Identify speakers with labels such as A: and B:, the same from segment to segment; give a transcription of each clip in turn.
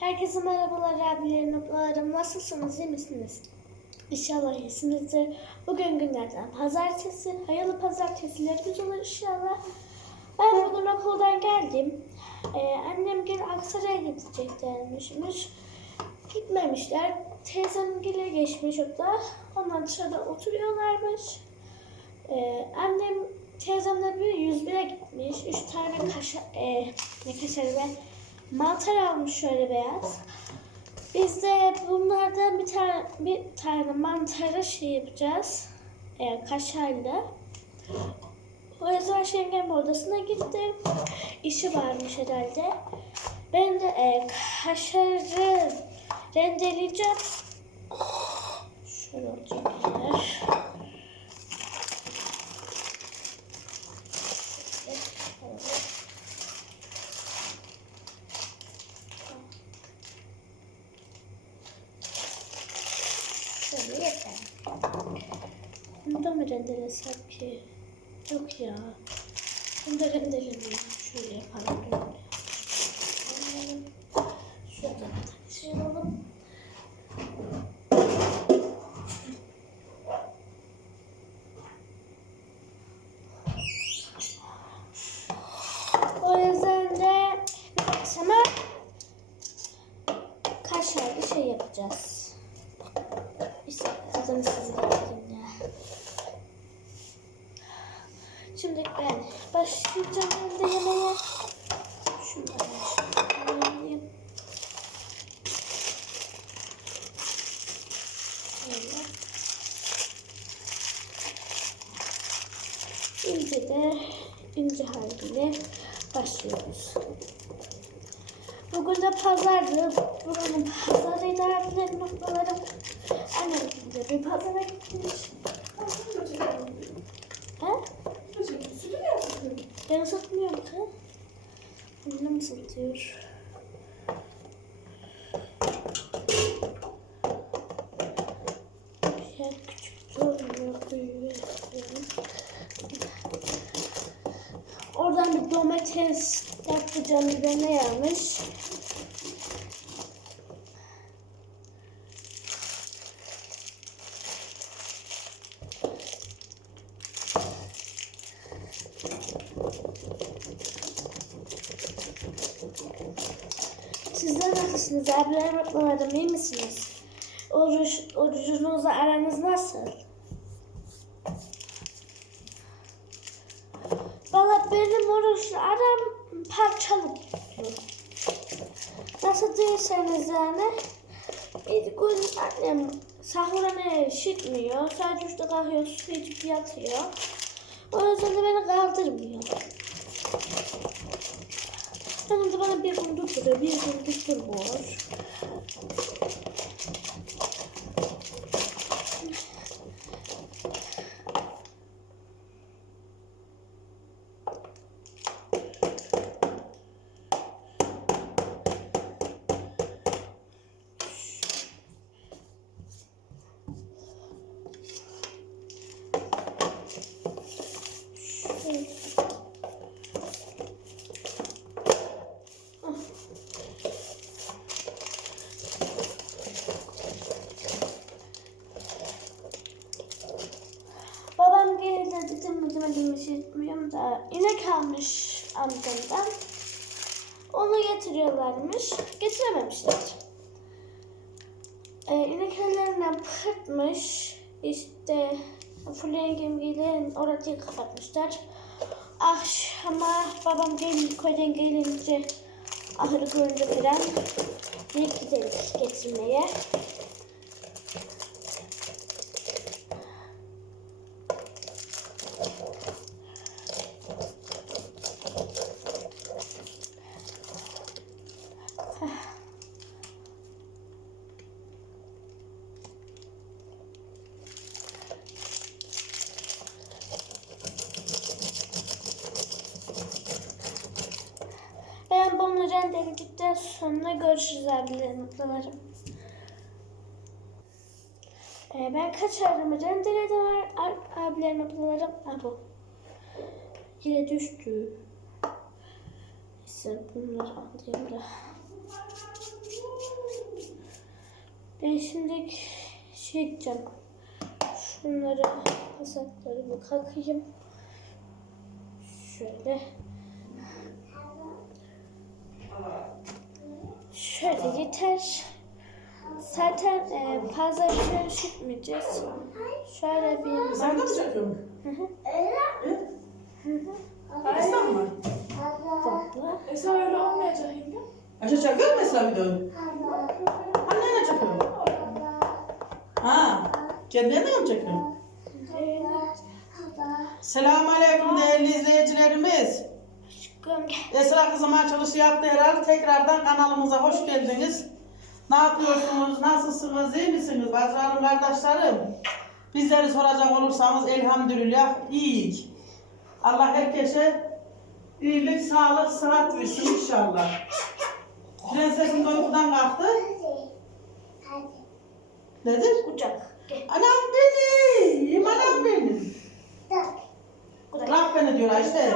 A: Herkese merhabalar abilerim, ablalarım. Nasılsınız, iyi misiniz? İnşallah iyisinizdir. Bugün günlerden pazartesi. Hayırlı pazartesilerimiz olur inşallah. Ben bugün okuldan geldim. Ee, annem gel Aksaray'a gideceklermişmiş. Gitmemişler. Teyzem gele geçmiş o da. Onlar dışarıda oturuyorlarmış. Ee, annem teyzemle bir 101'e gitmiş. Üç tane kaşa, e, ne kaşarı be, mantar almış şöyle beyaz. Biz de bunlardan bir tane bir tane mantarı şey yapacağız. E, kaşarlı. O yüzden Şengen odasına gittim. İşi varmış herhalde. Ben de e, kaşarı rendeleyeceğim. Şöyle olacak yer. Şöyle yeter. Bunu da mı rendelesem ki? Yok ya. Bunu da rendelemiyorum. Şöyle yapalım. Şurada bir tane şey alalım. O yüzden de sana kaşarlı şey yapacağız. İşte adını size getireyim ya. Şimdi ben başlayacağım evde yemeğe. Şunları alayım. Şöyle. İnce de ince haliyle başlıyoruz. Bugün de pazardı. Buranın pazarıydı abilerim, noktalarım. Annem de bir pazara gitmiş. He? Ben satmıyorum ki. Annem mi satıyor? Ya küçük durmuyor, büyüyor. Oradan domates, patlıcan, biber ne yapmış? Sizler nasılsınız? Abilerim, ablalarım iyi misiniz? Oruç, orucunuzla aranız nasıl? Benim aram parçalı. Nasıl değilseniz yani bir gün annem sahura ne işitmiyor. Sadece üçte kalkıyor, su içip yatıyor. O yüzden de beni kaldırmıyor. Sonunda da bana bir gün tutturuyor, bir gün tutturmuyor. Babam geldi dedim mi demedim mi şey etmiyorum da inek almış amcamdan. Onu getiriyorlarmış. Getirememişler. Ee, inek ellerinden pırtmış. İşte Fulya gemgilerin orayı kapatmışlar. Akşama babam gel, köyden gelince ahırı görünce falan bir gidelim getirmeye. Ben bunu rendeledikten sonra görüşürüz abilerim, ablalarım. Ee, ben kaç ayrımı rendeledim ar- ar- abilerim, ablalarım. Ha bu. Yine düştü. Neyse bunları alayım da. Ben şimdi şey edeceğim. Şunları pasakları bir kakayım. Şöyle. Şöyle yeter. Zaten e, fazla şey üşütmeyeceğiz. Şöyle bir
B: Sen de mi çekiyorsun?
A: Hı hı.
B: Ha, Esra mı?
A: Topla.
C: Esra öyle olmayacak yenge.
B: Ayşe çekiyor mu Esra videoyu? Annene çekiyor. Ha, kendine mi çekiyorsun?
A: Evet.
B: Selamun Aleyküm değerli izleyicilerimiz.
A: Aşkım.
B: Esra kızım açılışı yaptı herhalde. Tekrardan kanalımıza hoş geldiniz. Ne yapıyorsunuz? Nasılsınız? iyi misiniz? Bacılarım, kardeşlerim. Bizleri soracak olursanız elhamdülillah iyiyiz. Allah herkese iyilik, sağlık, sıhhat versin inşallah. Prensesim de uykudan kalktı. Nedir?
A: Kucak.
B: Anam benim, anam benim. Bırak beni diyor
C: annene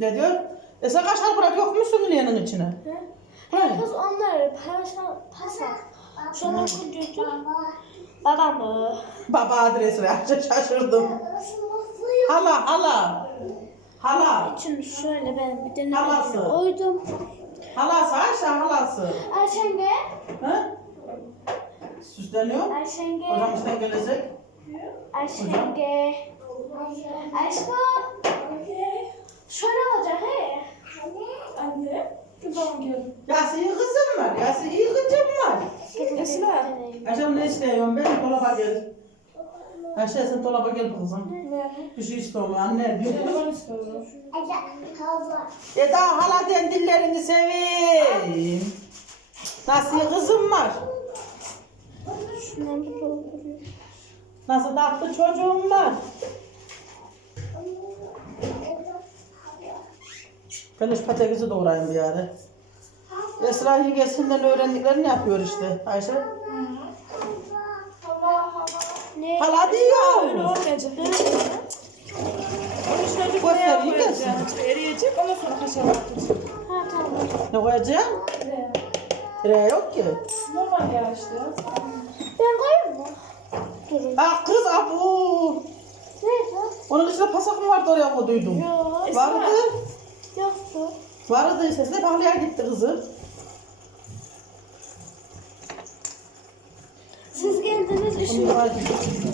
C: ne diyor?
B: E sen kaşar bırak yok musun yanın içine? He.
A: Kız onları paşa pasak. Şunu kucacık. Babam mı?
B: Baba adresi ver. Şaşırdım. Hala, hala. Hala.
A: İçini şöyle ben bir deneme
B: Halası.
A: koydum.
B: Halası Ayşe, halası.
A: Ayşenge.
B: He? Süsleniyor.
A: Ayşenge.
B: Hocam işte gelecek.
A: Ayşenge. Aşkım. Şöyle olacak he.
C: Anne. Kızım gel.
B: Yası iyi kızım var. Yası iyi kızım var.
C: Esra.
B: Ayşe ne istiyorsun? Ben dolaba gel. Ayşe sen dolaba gel kızım.
C: Ne?
B: Bir şey istiyorum anne diyor.
C: Telefon istiyorum.
B: Eda hala dillerini seveyim. Nasıl kızım var? Nasıl tatlı çocuğum var? Ben şu patatesi doğrayayım bir ara. Esra yengesinden öğrendiklerini yapıyor işte Ayşe.
A: Ne?
B: Hala
C: Öyle
B: diyor.
C: olmayacak. Onun içine bir
B: Göster,
C: tereyağı
B: iyi gelsin.
C: koyacağım. Eriyecek ondan sonra kaşar atacağım.
A: Ha tamam.
B: Ne koyacaksın?
C: Ne?
B: Tereyağı yok ki.
C: Normal ya işte.
A: Ben koyayım mı? Durun.
B: Ah kız abu.
A: Ne lan?
B: Onun içinde pasak mı vardı oraya koyduydum.
A: Yok.
B: Vardı. Vardı sesle pahalıya gitti kızı.
A: Siz geldiniz
B: Onu hadi.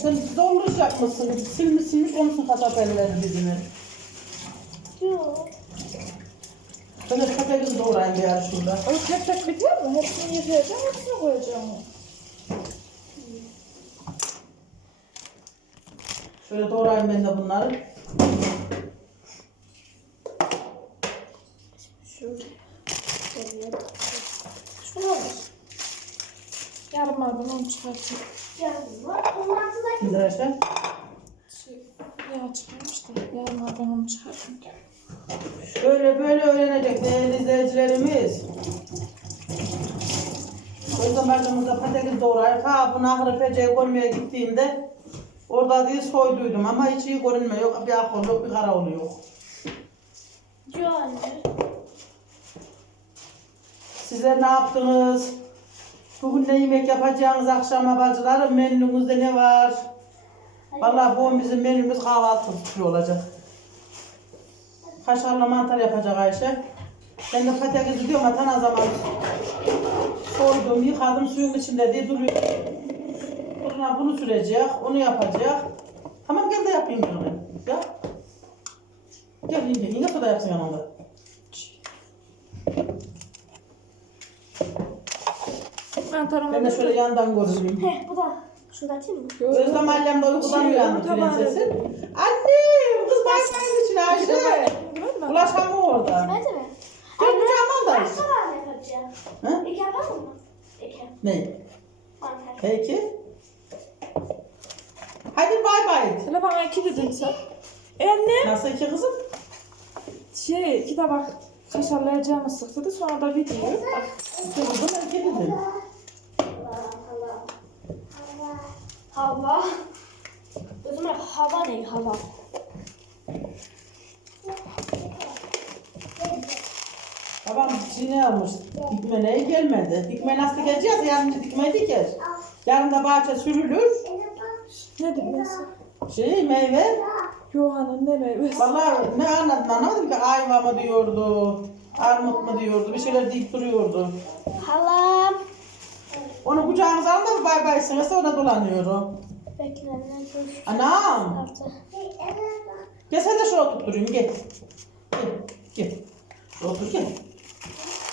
B: Sen dolduracak mısın? Silmiş silmiş olmuşsun kasap ellerini dizini.
A: Yok.
B: Ben de patatesi doğrayayım bir yer şurada.
C: O tek tek bitiyor mu? Hepsini yıkayacağım, hepsini koyacağım.
B: Şöyle doğrayayım ben de bunları.
A: Şöyle. Şöyle. Şunu alır.
C: Yarım var ben onu çıkartayım.
A: Yardım var. Sonra
B: Şimdi Ayşe.
C: Şey, yağ çıkarmış da yarım var ben onu çıkartayım.
B: Şöyle böyle öğrenecek değerli izleyicilerimiz. O yüzden başımızda patates doğrayıp ha bunu ahırı peceyi görmeye gittiğimde orada değil soyduydum ama hiç iyi görünmüyor. Yok bir ak oluyor bir kara oluyor.
A: diyor anne.
B: Sizler ne yaptınız? Bugün ne yemek yapacağınız akşama bacılarım? Menünüzde ne var? Vallahi bu bizim menümüz kahvaltı olacak. Kaşarlı mantar yapacak Ayşe. Ben de patates diyorum atan zaman soydum, yıkadım suyun içinde diye duruyor. Buna bunu sürecek, onu yapacak. Tamam gel de yapayım bunu ben. Ya. Gel yenge, yenge soda yapsın yanında.
C: Ben tarama
B: Ben de şöyle yandan görüneyim.
A: Heh bu da. Şunu da atayım mı?
B: Özlem annemde uykudan
C: Şey,
B: uyandı
C: tabağı
B: prensesin. Annem kız bayfayın içine Ayşe. Ulaşamıyor orada.
A: Hadi mi?
B: Gel kucağıma da.
A: Kaç tane yapacağım?
B: Hı?
A: İki yapalım mı? İki.
B: Ne?
A: Mantar.
B: Peki. Hadi bay bay.
C: Hele bana iki dedin sen. E anne.
B: Nasıl iki kızım?
C: Şey, iki tabak kaşarlayacağımı sık dedi. Sonra da video. Bak.
B: Ben iki dedim.
A: Hava. O zaman hava ne hava?
B: Babam çiğne almış. Dikmene gelmedi. Dikme nasıl dikeceğiz? Yarın dikme diker. Yarın da bahçe sürülür.
C: Ne demesi?
B: Şey meyve.
C: Yohan'ın ne meyvesi?
B: Vallahi ne anladım anlamadım ki ayva mı diyordu. Armut mu diyordu. Bir şeyler deyip duruyordu.
A: Halam.
B: Onu kucağımıza alın da bay bay sınırsa ona dolanıyorum.
A: Bekle ne dur.
B: Anam. Gel sen de şuraya tutturayım gel. Gel. Gel. Şuraya otur gel.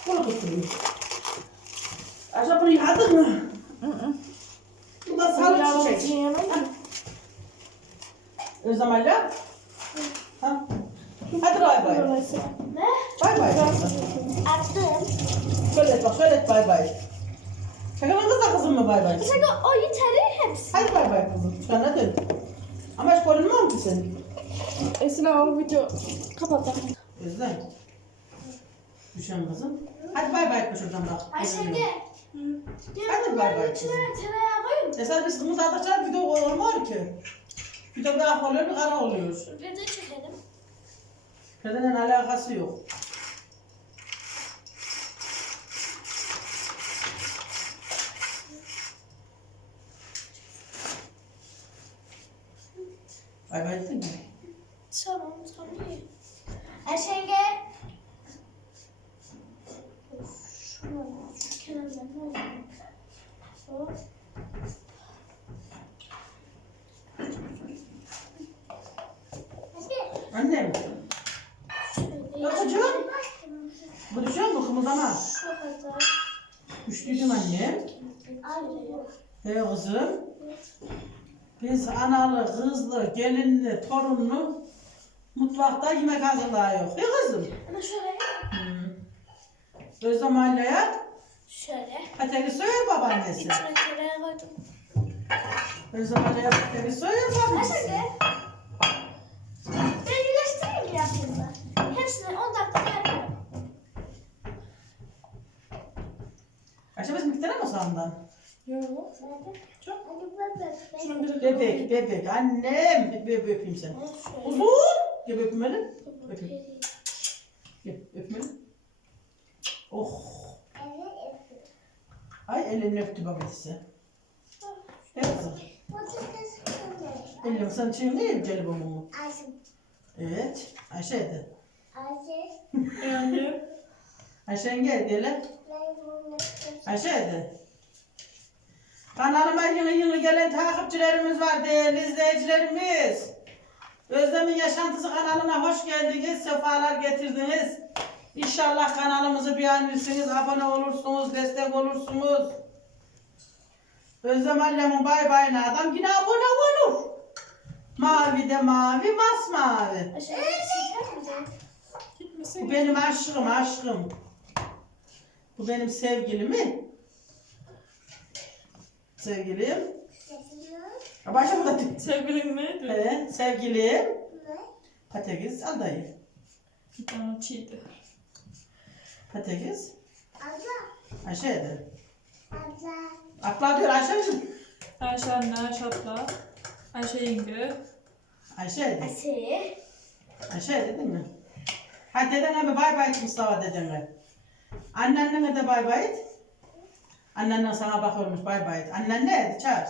B: Bunu tutturayım. Acaba bunu yadın mı? Bu da sarı çiçek. Özlem Ali. Ha? Hadi bay bay.
A: Ne?
B: Bay bay.
A: Attım.
B: Şöyle et bak şöyle et bay bay. Şakalın kız da kızım mı bay bay?
A: Sen o yeterli hepsi.
B: Hadi bay bay kızım. Çıkana dön. Ama hiç görünmüyor ki sen.
C: Esra o video kapatalım.
B: Özlem. Düşen kızım. Hadi bay bay şuradan bak.
A: Ayşenge.
B: Hadi bay bay.
A: İçine tereyağı koyayım.
B: Mesela biz kımız atacağız video olmuyor ki. Video bir ak oluyor bir kara oluyor.
A: Bir de çekelim.
B: Kedinin alakası yok. Bay bay dedin mi?
A: Tamam tamam iyi. Ayşenge. Şunu şu kenardan ne olur? Hop.
B: Annem.
A: Şöyle.
B: Ya çocuğum. Bu düşüyor mu kımıldama?
A: Şu kadar.
B: Düştüydüm annem.
A: Şöyle.
B: He kızım. Biz analı, kızlı, gelinli, torunlu mutfakta yemek hazırlıyor. He kızım.
A: Ama şöyle.
B: Hmm. Özlem anneye
A: Şöyle.
B: pateni soyar babaannesi.
A: İçine tereyağı koydum.
B: Özlem anneye pateni soyar babaannesi.
A: Ayşenge. Ben birleştireyim mi yapayım Hepsini 10 dakikada yapıyorum.
B: Ayşe biz miktar mı sandın?
C: Yok.
A: Çok.
C: Şunun biri
B: Bebek, bebek. Annem. Bir bir öpeyim seni. Uzun. Gel bir öpeyim beni. Öpeyim. Gel öpeyim. Oh. Ay elini öptü babası. Evet. Elini sen çiğ değil celibumu mu? Evet. Ayşe de.
C: Yani
B: Ayşen gel hele. Ayşe de. Kanalıma yeni yeni gelen takipçilerimiz var değerli izleyicilerimiz. Özlem'in Yaşantısı kanalına hoş geldiniz, sefalar getirdiniz. İnşallah kanalımızı beğenirsiniz, abone olursunuz, destek olursunuz. Özlem annemin bay bayına adam yine abone olur. Mavi de mavi, masmavi.
A: Ayşenge çeker misin?
B: Bu
C: gitmesin.
B: benim aşkım, aşkım. Bu benim sevgilim. Sevgilim. Tip.
C: Sevgilin neydi?
B: He, sevgilim. Patates, al dayı.
C: Bir tane çiğdi.
B: Patates. Ayşe de. Akla diyor Ayşe mi?
C: Ayşe anne, Ayşe abla, Ayşe yenge.
B: Ayşe de.
A: Asi.
B: Ayşe de değil mi? Hadi dedene bir bay bay Mustafa dedene. Annenle de bay bay et. Annenle sana bakıyormuş bay bay. Annen ne dedi çağır.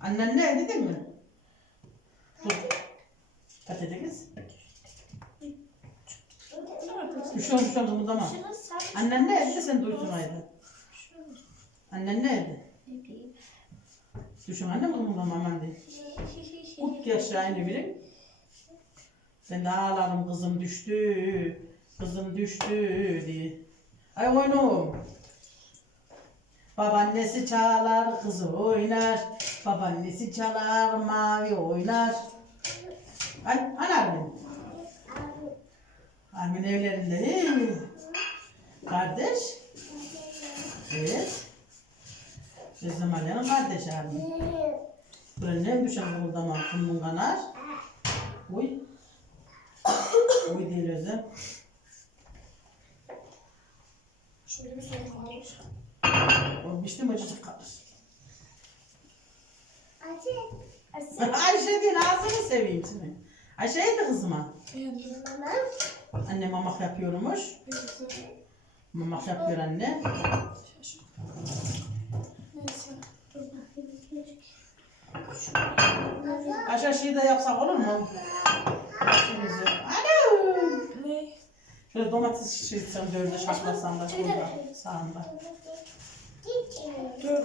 B: Annen ne dedi mi? Dur. Patates. Üşüyorum üşüyorum kımıldama.
A: Şunu sen.
B: Annen ne dedi sen duysun haydi. Annen ne dedi?
A: Ne bileyim.
B: Düşün annem kımıldama aman değil. Ut yaşa aynı biri. Ben de ağlarım kızım düştü. Kızım düştü diye. Ay oynum. Babaannesi çalar, kızı oynar. Babaannesi çalar, mavi oynar. Ay anneannem. Amin evlerinde. hey. Kardeş. Evet. Bizim Ali'nin kardeş abi. Böyle ne düşen kımıldama kımın kanar. Uy. Uy değil özüm.
A: Şöyle bir şey kalmış.
B: O pişti mi acıcık kalır.
A: Asi.
B: Ayşe değil ağzını seveyim seni. Ayşe de kızıma. Anne mamak yapıyormuş. Mamak yapıyor anne. Aşağı şeyi de yapsak olur mu? Alo. Şöyle domates çizsem dörde şaplasam da şurada sağında.
C: Dur.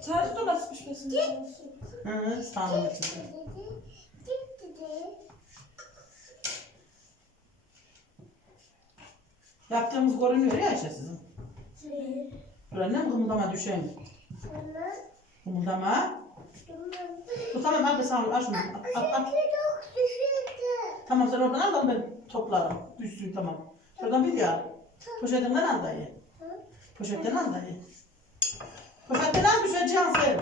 C: Sadece domates pişmesin.
B: Hı hı sağında çizdim. Yaptığımız görünüyor ya Ayşe sizin. Dur annem kımıldama düşen. Kımıldama. Dur tamam hadi sağ ol. Al şunu. At, at, at. Tamam sen oradan al da ben toplarım. Düşsün tamam. Şuradan bir al. Poşetinden al dayı. Poşetten al dayı. Poşetten al düşeceğim sen.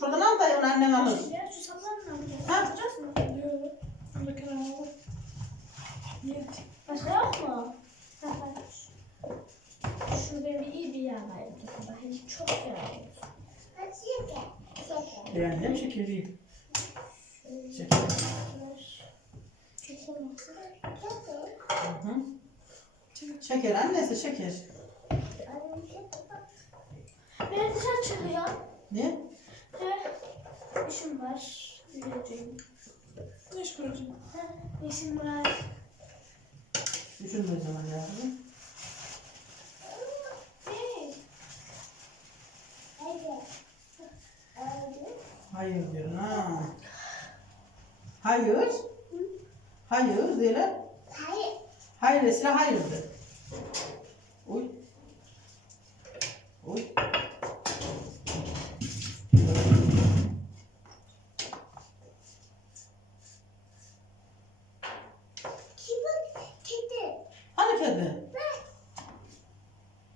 B: Şuradan al dayı onu annen alır.
A: Ya şu saplarını alacağız.
B: Ha?
A: Alacağız mı?
C: Yok. Bunu kenara al. Yet.
A: Başka yok mu? Şurada bir iyi bir yağ var. Bakın çok yağ.
B: Beğendim şekeri. Şeker. Hı hı. Şeker annesi şeker.
A: Ben dışarı çıkıyorum.
B: Ne?
A: Ve işim var. Yürüyeceğim.
C: Ne iş kuracağım?
A: Ha, işim var.
B: Düşünme o zaman yavrum. Hayır diyorsun ha. Hayır. Hayır diyelim. Hayır esra hayırdır. Uy. Uy. Hani kedi?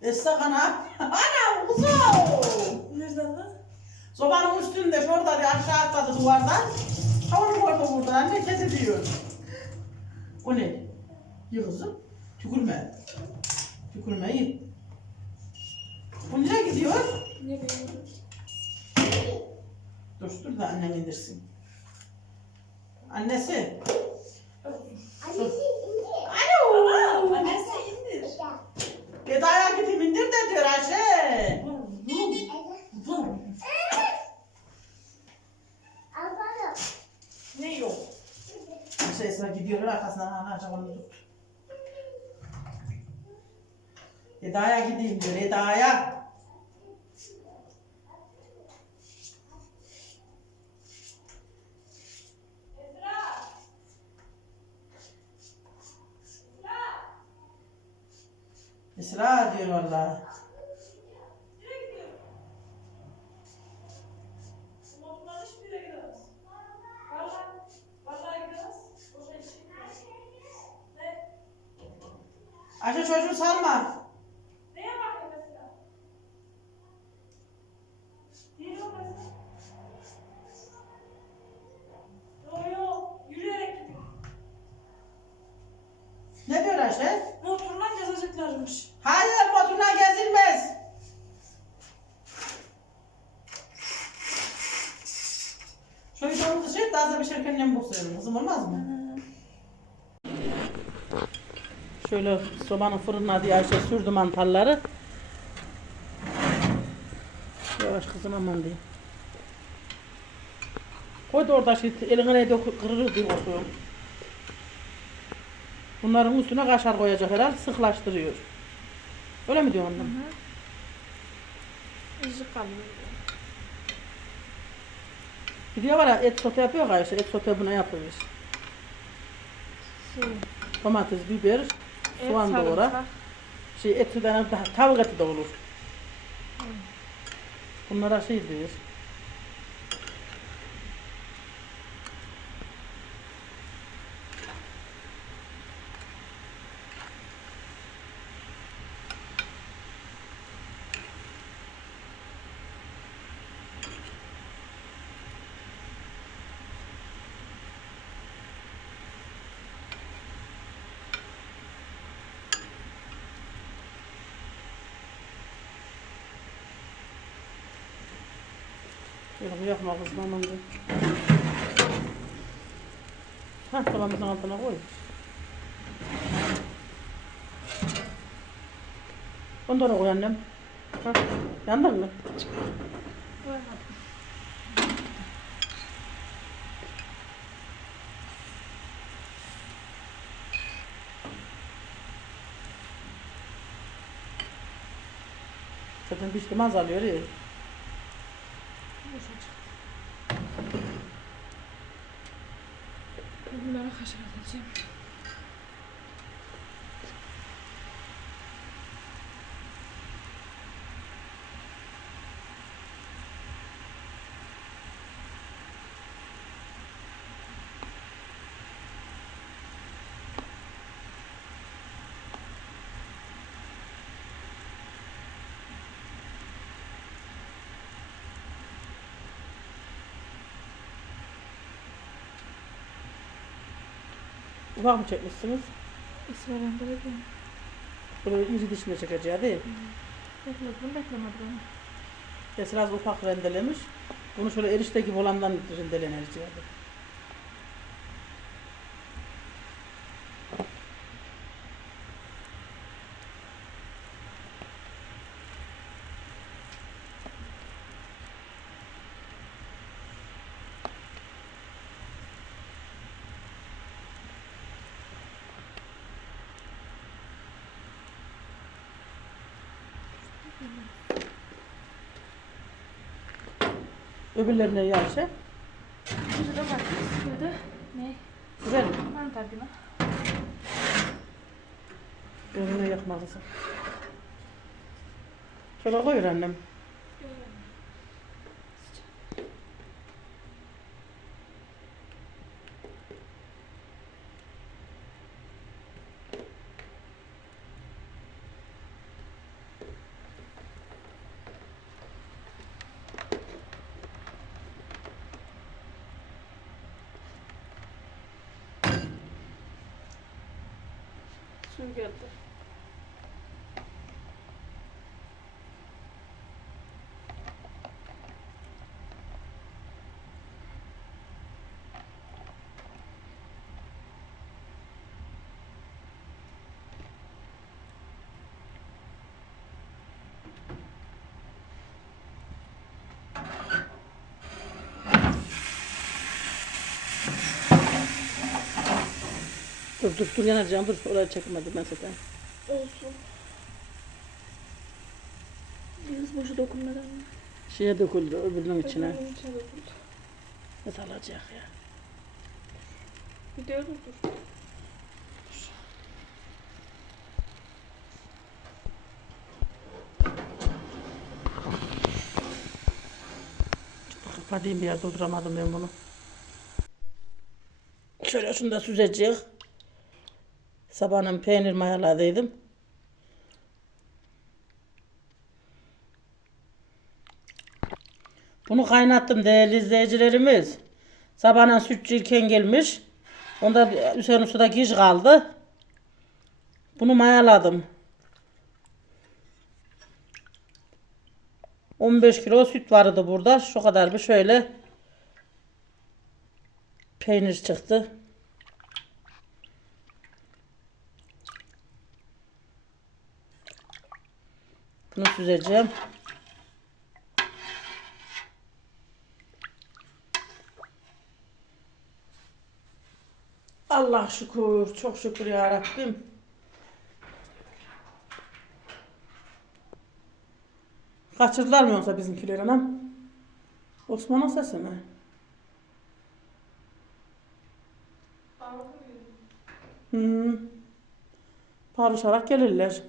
B: Esra ana. Ana kuzum.
C: Nereden lan?
B: Sobanın üstünde şurada bir aşağı atladı duvardan. Havunu koydu buradan. Anne kedi diyor. O ne? Ye kızım. Tükürme. Tükürme ye. Bu nereye gidiyor?
C: Ne bileyim.
B: Dur da annen indirsin. Annesi. Alo.
C: Annesi indir.
B: Bedaya gidip indir de diyor Ayşe.
C: Ne yok?
B: Ayşe Esra gidiyor arkasından ağaca onu tut. Eda'ya gideyim diyor Eda'ya. Esra diyor valla.
C: Motorlar hiçbir yere gidemez. Vallahi, vallahi gidemez. Boşa işi. Ne?
B: Ayşe çocuğu salma.
C: Neye bakayım mesela? Yeni o mesela. Yo yo, yürüyerek gidiyor.
B: Ne diyor Ayşe?
C: Motorla gezeceklermiş.
B: Hayır motoruna gezilmez. Şöyle onu dışı daha da bir şirketten boksayalım. Kızım olmaz mı? Şöyle sobanın fırınına diye Ayşe sürdü mantarları. Yavaş kızım aman diye. Koy da orada şey eline ne dök kırılır diye korkuyorum. Bunların üstüne kaşar koyacak herhalde sıklaştırıyor. Öyle mi diyorsun annem?
C: İzi kalıyor.
B: Gidiyor var ya et sote yapıyor Ayşe. Et sote buna yapıyoruz. Domates, biber, سوان إيه، دورة. شيء إتو دانا بتاح تاوغة تدولوش كنا را شيء Yok yapma diyor. Ha tavamızın altına koy. Onu da oraya koy annem. Ha, yandın mı? Zaten piştim azalıyor ya.
C: Bunları kaşar
B: Ufak mı çekmişsiniz?
C: İsveren'de bekledim.
B: Bunu iri dişine çekeceği değil.
C: Bekledim beklemedim.
B: Esra az ufak rendelemiş. Bunu şöyle erişte gibi olandan rendeleneceği. Öbürlerine yarışı.
C: Şimdi de bak. Şurada ne?
B: Güzel mi?
C: Mantar gibi.
B: Önüne yakmalısın. Şöyle koyur annem.
C: Su geldi.
B: Dur dur dur yanacağım dur oraya çekmedim ben zaten.
C: Olsun. Biraz boşu dokunmadan.
B: Şeye döküldü öbürünün içine.
C: Öbürünün içine dokundu.
B: Ne alacak ya.
C: Gidiyor dur.
B: Kapatayım bir yer durduramadım ben bunu. Şöyle şunu da süzecek. Sabahın peynir mayaladıydım. Bunu kaynattım değerli izleyicilerimiz. Sabahın sütçü ilken gelmiş. Onda Hüseyin Usta'da giş kaldı. Bunu mayaladım. 15 kilo süt vardı burada. Şu kadar bir şöyle peynir çıktı. Bunu süzeceğim. Allah şükür, çok şükür ya Rabbim. Kaçırdılar mı yoksa bizimkileri anam? Osman'ın sesi mi? Hmm. Parışarak gelirler.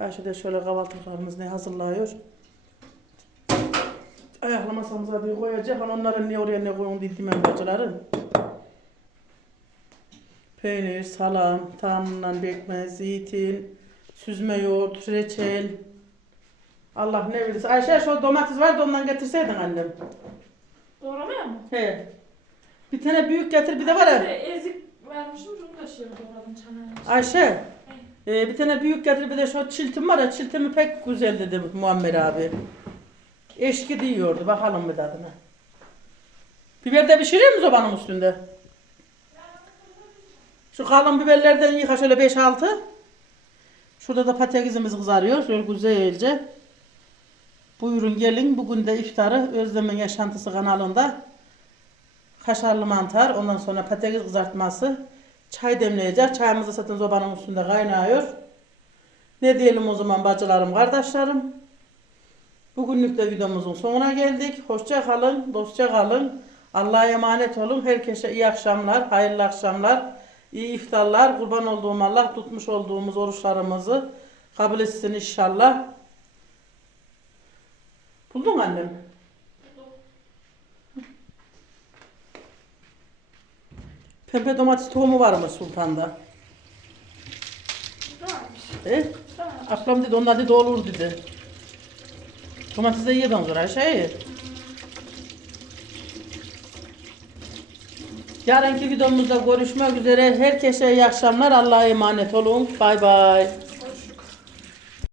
B: Ayşe de şöyle kahvaltılıklarımız ne hazırlıyor. Ayaklı masamıza bir koyacak. Hani onların ne oraya ne koyun dedim ben bacıların. Peynir, salam, tanrından bekmez, zeytin, süzme yoğurt, reçel. Allah ne bilirse. Ayşe şu domates var da ondan getirseydin annem.
C: Doğramaya mı?
B: He. Bir tane büyük getir bir de var ya.
C: de ezik vermişim şunu da şey doğradım çanağına.
B: Ayşe. E, bir tane büyük getir bir de şu çiltim var ya çiltimi pek güzel dedi Muammer abi. Eşki diyordu. Bakalım bir tadına. Biber de pişiriyor mu sobanın üstünde? Şu kalın biberlerden yıka şöyle 5-6. Şurada da patatesimiz kızarıyor. Şöyle güzelce. Buyurun gelin. Bugün de iftarı Özlem'in Yaşantısı kanalında. Kaşarlı mantar. Ondan sonra patates kızartması. Çay demleyeceğiz. Çayımız da zaten sobanın üstünde kaynıyor. Ne diyelim o zaman bacılarım, kardeşlerim. Bugünlük de videomuzun sonuna geldik. Hoşça kalın, dostça kalın. Allah'a emanet olun. Herkese iyi akşamlar, hayırlı akşamlar, iyi iftarlar. Kurban olduğum Allah tutmuş olduğumuz oruçlarımızı kabul etsin inşallah. Buldun annem? Pembe domates tohumu var mı sultanda? E? Ablam dedi onlar dedi olur dedi. Domates de yedin sonra şey. Yarınki videomuzda görüşmek üzere. Herkese iyi akşamlar. Allah'a emanet olun. Bay bay.